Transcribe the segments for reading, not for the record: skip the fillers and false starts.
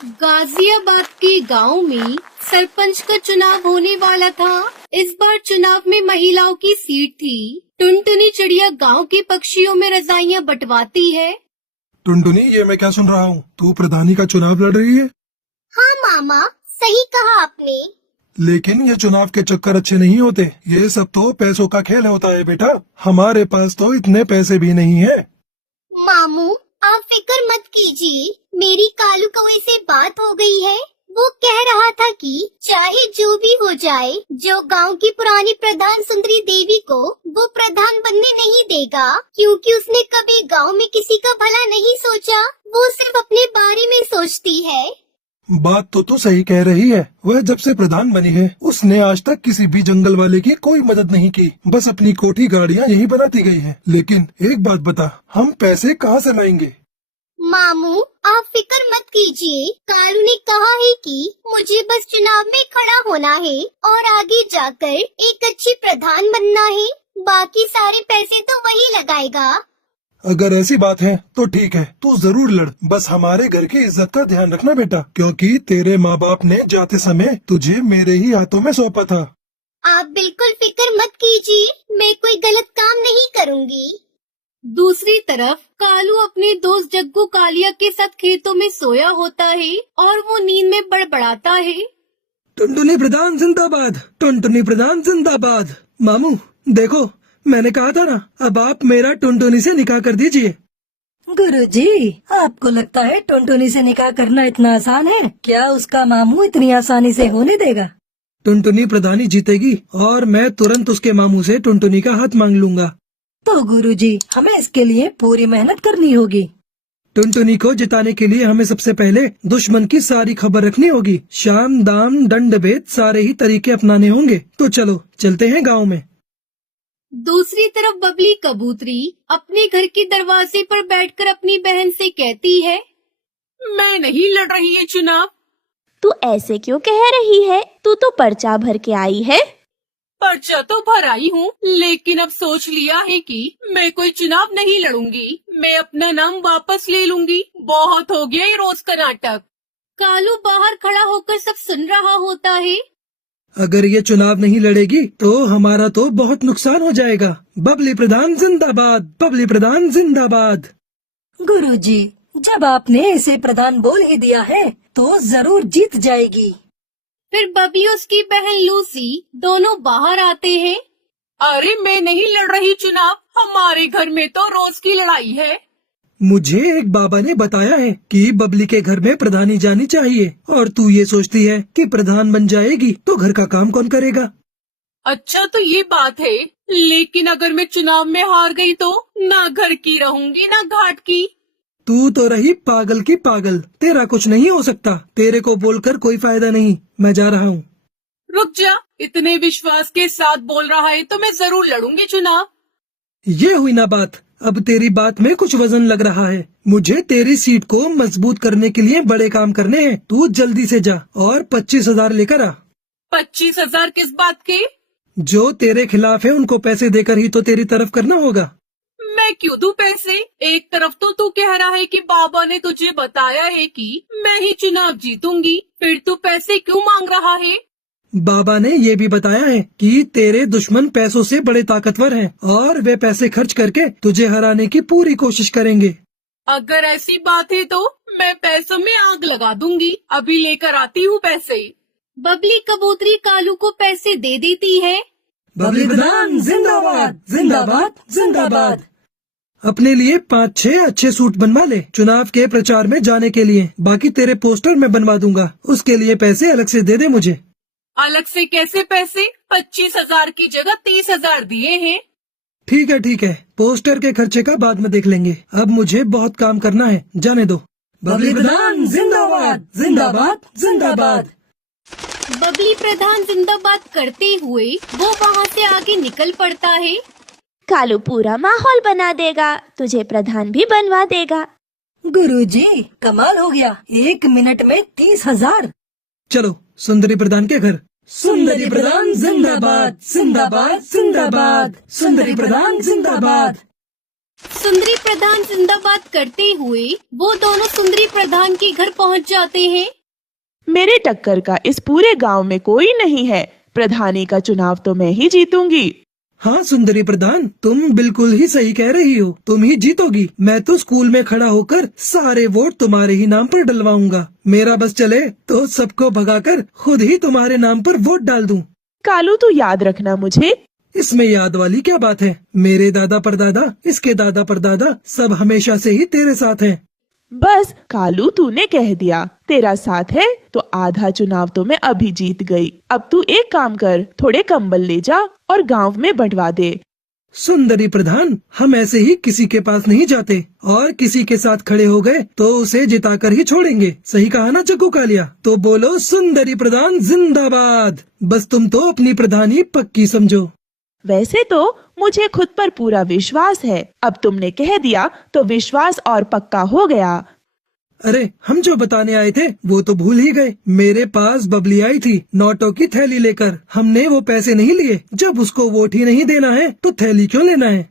गाजियाबाद के गांव में सरपंच का चुनाव होने वाला था। इस बार चुनाव में महिलाओं की सीट थी। टुनटुनी चिड़िया गांव के पक्षियों में रजाइयां बंटवाती है। टुनटुनी, ये मैं क्या सुन रहा हूँ? तू प्रधानी का चुनाव लड़ रही है? हाँ मामा, सही कहा आपने। लेकिन ये चुनाव के चक्कर अच्छे नहीं होते। ये सब तो पैसों का खेल होता है बेटा। हमारे पास तो इतने पैसे भी नहीं है। मामू, आप फिक्र मत कीजिए। मेरी कालू कौवे से बात हो गई है। वो कह रहा था कि चाहे जो भी हो जाए, जो गांव की पुरानी प्रधान सुंदरी देवी को वो प्रधान बनने नहीं देगा, क्योंकि उसने कभी गांव में किसी का भला नहीं सोचा। वो सिर्फ अपने बारे में सोचती है। बात तो तू सही कह रही है। वह जब से प्रधान बनी है, उसने आज तक किसी भी जंगल वाले की कोई मदद नहीं की। बस अपनी कोठी गाड़ियाँ यही बनाती गई है। लेकिन एक बात बता, हम पैसे कहाँ से लाएंगे? मामू, आप फिक्र मत कीजिए। कालू ने कहा है कि मुझे बस चुनाव में खड़ा होना है और आगे जाकर एक अच्छी प्रधान बनना है। बाकी सारे पैसे तो वही लगाएगा। अगर ऐसी बात है तो ठीक है, तू जरूर लड़। बस हमारे घर की इज्जत का ध्यान रखना बेटा, क्योंकि तेरे माँ बाप ने जाते समय तुझे मेरे ही हाथों में सौंपा था। आप बिल्कुल फिक्र मत कीजिए, मैं कोई गलत काम नहीं करूँगी। दूसरी तरफ कालू अपने दोस्त जग्गू कालिया के साथ खेतों में सोया होता है और वो नींद में बड़बड़ाता है। टुनटुनी प्रधान जिंदाबाद, टुनटुनी प्रधान जिंदाबाद। मामू देखो, मैंने कहा था ना, अब आप मेरा टुनटुनी से निकाह कर दीजिए। गुरुजी, आपको लगता है टुनटुनी से निकाह करना इतना आसान है? क्या उसका मामू इतनी आसानी से होने देगा? टुनटुनी प्रधानी जीतेगी और मैं तुरंत उसके मामू से टुनटुनी का हाथ मांग लूंगा। तो गुरुजी, हमें इसके लिए पूरी मेहनत करनी होगी। टुनटुनी को जिताने के लिए हमें सबसे पहले दुश्मन की सारी खबर रखनी होगी। शाम दाम दंड भेद सारे ही तरीके अपनाने होंगे। तो चलो चलते हैं गाँव में। दूसरी तरफ बबली कबूतरी अपने घर के दरवाजे पर बैठकर अपनी बहन से कहती है, मैं नहीं लड़ रही है चुनाव। तू ऐसे क्यों कह रही है? तू तो पर्चा भर के आई है। पर्चा तो भर आई हूँ, लेकिन अब सोच लिया है कि मैं कोई चुनाव नहीं लड़ूंगी। मैं अपना नाम वापस ले लूंगी। बहुत हो गया ये रोज का नाटक। कालू बाहर खड़ा होकर सब सुन रहा होता है। अगर ये चुनाव नहीं लड़ेगी तो हमारा तो बहुत नुकसान हो जाएगा। बबली प्रधान जिंदाबाद, बबली प्रधान जिंदाबाद। गुरुजी, जब आपने इसे प्रधान बोल ही दिया है तो जरूर जीत जाएगी। फिर बबली और उसकी बहन लूसी दोनों बाहर आते हैं। अरे मैं नहीं लड़ रही चुनाव, हमारे घर में तो रोज की लड़ाई है। मुझे एक बाबा ने बताया है कि बबली के घर में प्रधानी जानी चाहिए, और तू ये सोचती है कि प्रधान बन जाएगी तो घर का काम कौन करेगा? अच्छा तो ये बात है, लेकिन अगर मैं चुनाव में हार गई तो ना घर की रहूंगी ना घाट की। तू तो रही पागल की पागल। तेरा कुछ नहीं हो सकता। तेरे को बोलकर कोई फायदा नहीं। मैं जा रहा हूँ। रुक जा, इतने विश्वास के साथ बोल रहा है तो मैं जरूर लड़ूंगी चुनाव। ये हुई ना बात। अब तेरी बात में कुछ वजन लग रहा है। मुझे तेरी सीट को मजबूत करने के लिए बड़े काम करने हैं। तू जल्दी से जा और 25,000 लेकर आ। 25,000 किस बात के? जो तेरे खिलाफ है उनको पैसे देकर ही तो तेरी तरफ करना होगा। मैं क्यों दूं पैसे? एक तरफ तो तू कह रहा है कि बाबा ने तुझे बताया है कि मैं ही चुनाव जीतूंगी, फिर तू पैसे क्यों मांग रहा है? बाबा ने ये भी बताया है कि तेरे दुश्मन पैसों से बड़े ताकतवर हैं और वे पैसे खर्च करके तुझे हराने की पूरी कोशिश करेंगे। अगर ऐसी बात है तो मैं पैसों में आग लगा दूंगी। अभी लेकर आती हूँ पैसे। बबली कबूतरी कालू को पैसे दे देती है। बबली प्रधान जिंदाबाद, जिंदाबाद, जिंदाबाद। अपने लिए 5-6 अच्छे सूट बनवा ले चुनाव के प्रचार में जाने के लिए। बाकी तेरे पोस्टर मैं बनवा दूंगा, उसके लिए पैसे अलग से दे दे मुझे। अलग से कैसे पैसे? 25,000 की जगह 30,000 दिए हैं। ठीक है, पोस्टर के खर्चे का बाद में देख लेंगे। अब मुझे बहुत काम करना है, जाने दो। बबली प्रधान जिंदाबाद, जिंदाबाद, जिंदाबाद। बबली प्रधान जिंदाबाद करते हुए वो वहाँ से आगे निकल पड़ता है। कालू पूरा माहौल बना देगा, तुझे प्रधान भी बनवा देगा। गुरुजी, कमाल हो गया। 1 मिनट में 30,000। चलो सुंदरी प्रधान के घर। सुंदरी प्रधान जिंदाबाद, जिंदाबाद, जिंदाबाद। सुंदरी प्रधान जिंदाबाद। सुंदरी प्रधान जिंदाबाद करते हुए वो दोनों सुंदरी प्रधान के घर पहुंच जाते हैं। मेरे टक्कर का इस पूरे गांव में कोई नहीं है। प्रधानी का चुनाव तो मैं ही जीतूंगी। हाँ सुंदरी प्रधान, तुम बिल्कुल ही सही कह रही हो, तुम ही जीतोगी। मैं तो स्कूल में खड़ा होकर सारे वोट तुम्हारे ही नाम पर डलवाऊंगा। मेरा बस चले तो सबको भगाकर खुद ही तुम्हारे नाम पर वोट डाल दूं। कालू, तू याद रखना मुझे। इसमें याद वाली क्या बात है? मेरे दादा परदादा, इसके दादा परदादा सब हमेशा से ही तेरे साथ हैं। बस कालू, तूने कह दिया तेरा साथ है तो आधा चुनाव तो मैं अभी जीत गई। अब तू एक काम कर, थोड़े कंबल ले जा और गांव में बंटवा दे। सुंदरी प्रधान, हम ऐसे ही किसी के पास नहीं जाते, और किसी के साथ खड़े हो गए तो उसे जिताकर ही छोड़ेंगे। सही कहा ना चक्कू कालिया? तो बोलो सुंदरी प्रधान जिंदाबाद। बस तुम तो अपनी प्रधानी पक्की समझो। वैसे तो मुझे खुद पर पूरा विश्वास है। अब तुमने कह दिया तो विश्वास और पक्का हो गया। अरे हम जो बताने आए थे वो तो भूल ही गए। मेरे पास बबली आई थी नोटों की थैली लेकर। हमने वो पैसे नहीं लिए। जब उसको वोट ही नहीं देना है तो थैली क्यों लेना है?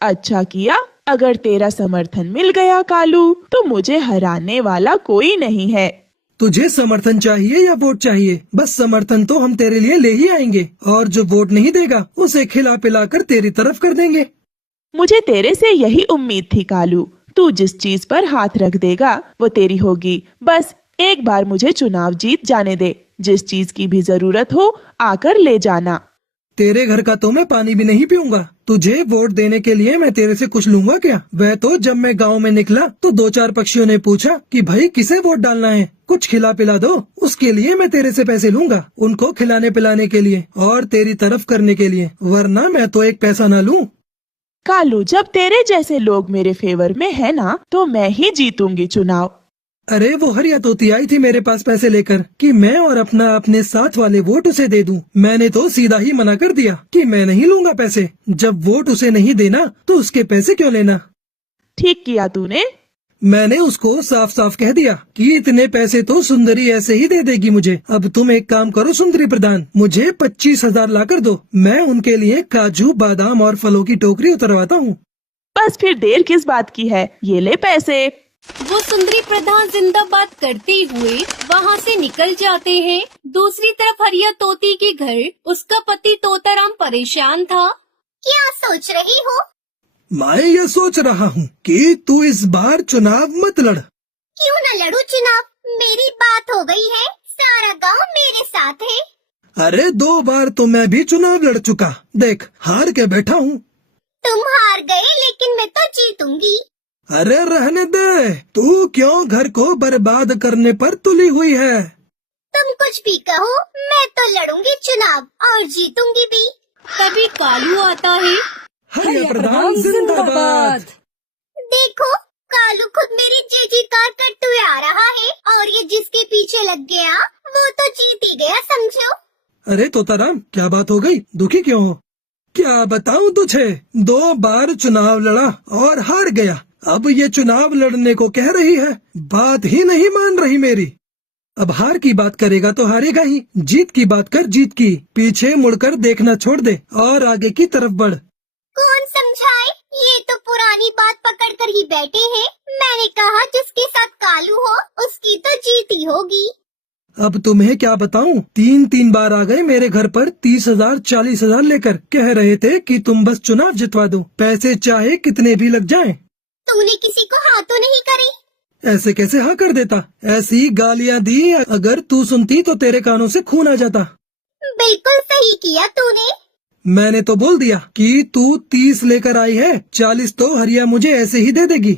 अच्छा किया। अगर तेरा समर्थन मिल गया कालू, तो मुझे हराने वाला कोई नहीं है। तुझे समर्थन चाहिए या वोट चाहिए? बस समर्थन तो हम तेरे लिए ले ही आएंगे, और जो वोट नहीं देगा उसे खिला पिला कर तेरी तरफ कर देंगे। मुझे तेरे से यही उम्मीद थी कालू। तू जिस चीज पर हाथ रख देगा वो तेरी होगी। बस एक बार मुझे चुनाव जीत जाने दे। जिस चीज की भी जरूरत हो आकर ले जाना। तेरे घर का तो मैं पानी भी नहीं पीऊंगा। तुझे वोट देने के लिए मैं तेरे से कुछ लूंगा क्या? वह तो जब मैं गांव में निकला तो 2-4 पक्षियों ने पूछा कि भाई किसे वोट डालना है, कुछ खिला पिला दो। उसके लिए मैं तेरे से पैसे लूंगा, उनको खिलाने पिलाने के लिए और तेरी तरफ करने के लिए, वरना मैं तो एक पैसा न लूं। कालू, जब तेरे जैसे लोग मेरे फेवर में है ना, तो मैं ही जीतूंगी चुनाव। अरे वो हरिया तोती आई थी मेरे पास पैसे लेकर कि मैं और अपने साथ वाले वोट उसे दे दूं। मैंने तो सीधा ही मना कर दिया कि मैं नहीं लूंगा पैसे। जब वोट उसे नहीं देना तो उसके पैसे क्यों लेना? ठीक किया तूने। मैंने उसको साफ साफ कह दिया कि इतने पैसे तो सुंदरी ऐसे ही दे देगी मुझे। अब तुम एक काम करो सुंदरी प्रधान, मुझे 25,000 ला कर दो। मैं उनके लिए काजू बादाम और फलों की टोकरी उतरवाता हूँ। बस फिर देर किस बात की है, ये ले पैसे। वो सुंदरी प्रधान जिंदाबाद करते हुए वहाँ से निकल जाते हैं। दूसरी तरफ हरिया तोती के घर उसका पति तोताराम परेशान था। क्या सोच रही हो? मैं ये सोच रहा हूँ कि तू इस बार चुनाव मत लड़। क्यों न लड़ू चुनाव? मेरी बात हो गई है, सारा गांव मेरे साथ है। अरे 2 बार तो मैं भी चुनाव लड़ चुका, देख हार के बैठा हूँ। तुम हार गए लेकिन मैं तो जीतूंगी। अरे रहने दे, तू क्यों घर को बर्बाद करने पर तुली हुई है? तुम कुछ भी कहो, मैं तो लड़ूंगी चुनाव और जीतूंगी भी। तभी कालू आता है। हरिया प्रधान जिंदाबाद। देखो, कालू खुद मेरी जीजी कार करते हुए आ रहा है और ये जिसके पीछे लग गया वो तो जीत ही गया समझो। अरे तोताराम, क्या बात हो गई? दुखी क्यों हो? क्या बताऊं तुझे, 2 बार चुनाव लड़ा और हार गया। अब ये चुनाव लड़ने को कह रही है, बात ही नहीं मान रही मेरी। अब हार की बात करेगा तो हारेगा ही। जीत की बात कर, जीत की। पीछे मुड़कर देखना छोड़ दे और आगे की तरफ बढ़। कौन समझाए? ये तो पुरानी बात पकड़ कर ही बैठे हैं। मैंने कहा जिसके साथ कालू हो उसकी तो जीत ही होगी। अब तुम्हें क्या बताऊं, 3 बार आ गए मेरे घर पर 30,000 40,000 लेकर। कह रहे थे कि तुम बस चुनाव जितवा दो, पैसे चाहे कितने भी लग जाएं। तूने किसी को हाँ तो नहीं करी? ऐसे कैसे हाँ कर देता? ऐसी गालियां दी, अगर तू सुनती तो तेरे कानों से खून आ जाता। बिल्कुल सही किया तूने। मैंने तो बोल दिया कि तू 30 लेकर आई है, 40 तो हरिया मुझे ऐसे ही दे देगी।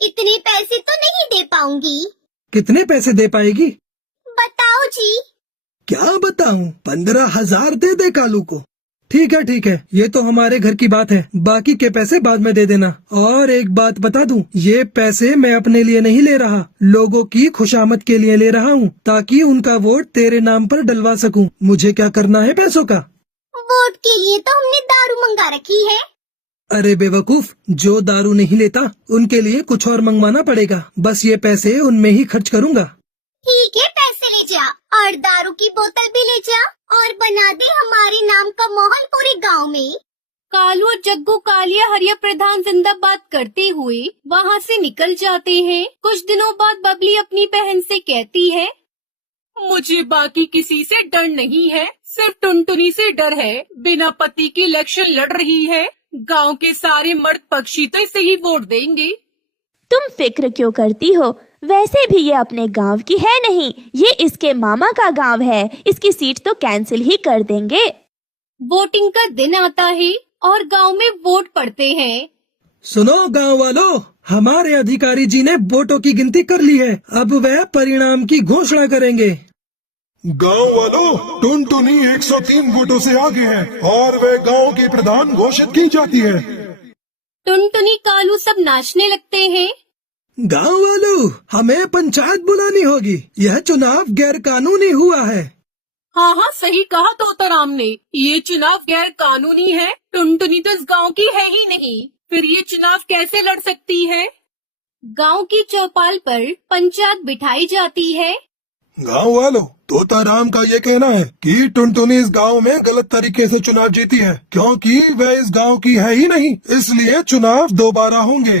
इतने पैसे तो नहीं दे पाऊंगी। कितने पैसे दे पाएगी? बताओ जी। क्या बताऊं, 15,000 दे दे कालू को। ठीक है, ये तो हमारे घर की बात है। बाकी के पैसे बाद में दे देना। और एक बात बता दूं, ये पैसे मैं अपने लिए नहीं ले रहा, लोगों की खुशामद के लिए ले रहा हूँ, ताकि उनका वोट तेरे नाम पर डलवा सकूं। मुझे क्या करना है पैसों का? वोट के लिए तो हमने दारू मंगा रखी है। अरे बेवकूफ, जो दारू नहीं लेता उनके लिए कुछ और मंगवाना पड़ेगा। बस ये पैसे उनमें ही खर्च करूँगा। ठीक है, पैसे ले जा और दारू की बोतल भी ले जा और बना दे हमारे नाम का माहौल पूरे गांव में। कालू और जग्गू कालिया हरिया प्रधान जिंदाबाद करते हुए वहाँ से निकल जाते हैं। कुछ दिनों बाद बबली अपनी बहन से कहती है, मुझे बाकी किसी से डर नहीं है, सिर्फ टुनटुनी से डर है। बिना पति की इलेक्शन लड़ रही है। गांव के सारे मर्द पक्षी तो इसे ही वोट देंगे। तुम फिक्र क्यों करती हो? वैसे भी ये अपने गांव की है नहीं, ये इसके मामा का गांव है। इसकी सीट तो कैंसिल ही कर देंगे। वोटिंग का दिन आता है और गांव में वोट पड़ते हैं। सुनो गांव वालों, हमारे अधिकारी जी ने वोटों की गिनती कर ली है। अब वह परिणाम की घोषणा करेंगे। गांव वालों, टुनटुनी 103 वोटों से आगे है और वह गांव की प्रधान घोषित की जाती है। टुनटुनी कालू सब नाचने लगते हैं। गांव वालों, हमें पंचायत बुलानी होगी। यह चुनाव गैर कानूनी हुआ है। हाँ हाँ, सही कहा तोताराम ने। ये चुनाव गैर कानूनी है। टुनटुनी तो इस गांव की है ही नहीं, फिर ये चुनाव कैसे लड़ सकती है? गांव की चौपाल पर पंचायत बिठाई जाती है। गांव वालों, तोताराम का ये कहना है कि टुनटुनी इस गांव में गलत तरीके से चुनाव जीती है, क्योंकि वह इस गांव की है ही नहीं, इसलिए चुनाव दोबारा होंगे।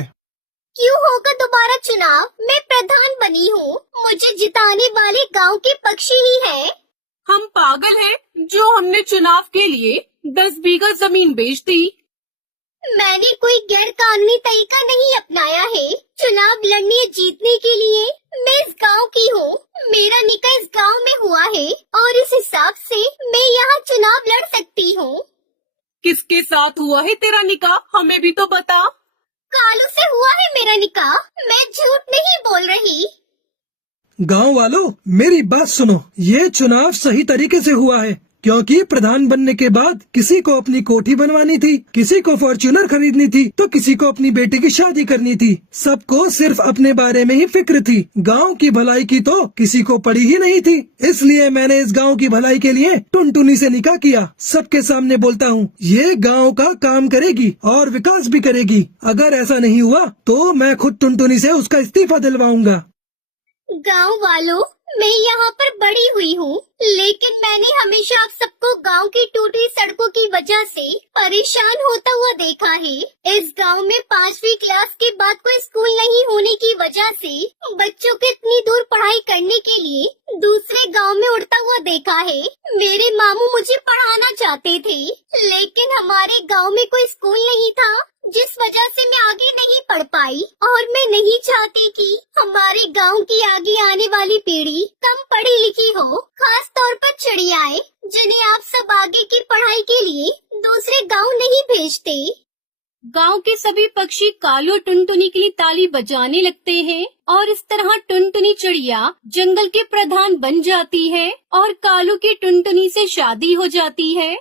क्यों होगा दोबारा चुनाव? मैं प्रधान बनी हूँ, मुझे जिताने वाले गांव के पक्षी ही है। हम पागल हैं जो हमने चुनाव के लिए 10 बीघा जमीन बेच दी। मैंने कोई गैर कानूनी तरीका नहीं अपनाया है। चुनाव लड़ने जीतने के लिए मैं इस गांव की हूँ। मेरा निकाह इस गांव में हुआ है और इस हिसाब से मैं यहाँ चुनाव लड़ सकती हूँ। किसके साथ हुआ है तेरा निकाह? हमें भी तो बता। कालू से हुआ है मेरा निकाह, मैं झूठ नहीं बोल रही। गांव वालों, मेरी बात सुनो। ये चुनाव सही तरीके से हुआ है, क्योंकि प्रधान बनने के बाद किसी को अपनी कोठी बनवानी थी, किसी को फॉर्च्यूनर खरीदनी थी, तो किसी को अपनी बेटी की शादी करनी थी। सबको सिर्फ अपने बारे में ही फिक्र थी। गांव की भलाई की तो किसी को पड़ी ही नहीं थी। इसलिए मैंने इस गांव की भलाई के लिए टुनटुनी से निकाह किया। सबके सामने बोलता हूँ, ये गांव का काम करेगी और विकास भी करेगी। अगर ऐसा नहीं हुआ तो मैं खुद टुनटुनी से उसका इस्तीफा दिलवाऊंगा। गांव वालों, मैं यहाँ पर बड़ी हुई हूँ, लेकिन मैंने हमेशा आप सबको गांव की टूटी सड़कों की वजह से परेशान होता हुआ देखा है। इस गांव में 5वीं क्लास के बाद कोई स्कूल नहीं होने की वजह से बच्चों को इतनी दूर पढ़ाई करने के लिए दूसरे गांव में उड़ता हुआ देखा है। मेरे मामू मुझे पढ़ाना चाहते थे, लेकिन हमारे गांव में कोई स्कूल नहीं था, जिस वजह से मैं आगे नहीं पढ़ पाई। और मैं नहीं चाहती कि हमारे गांव की आगे आने वाली पीढ़ी कम पढ़ी लिखी हो, खास तौर पर चिड़ियाएं, जिन्हें आप सब आगे की पढ़ाई के लिए दूसरे गांव नहीं भेजते। गांव के सभी पक्षी कालू और टुनटुनी के लिए ताली बजाने लगते हैं और इस तरह टुनटुनी चिड़िया जंगल के प्रधान बन जाती है और कालू की टुनटुनी से शादी हो जाती है।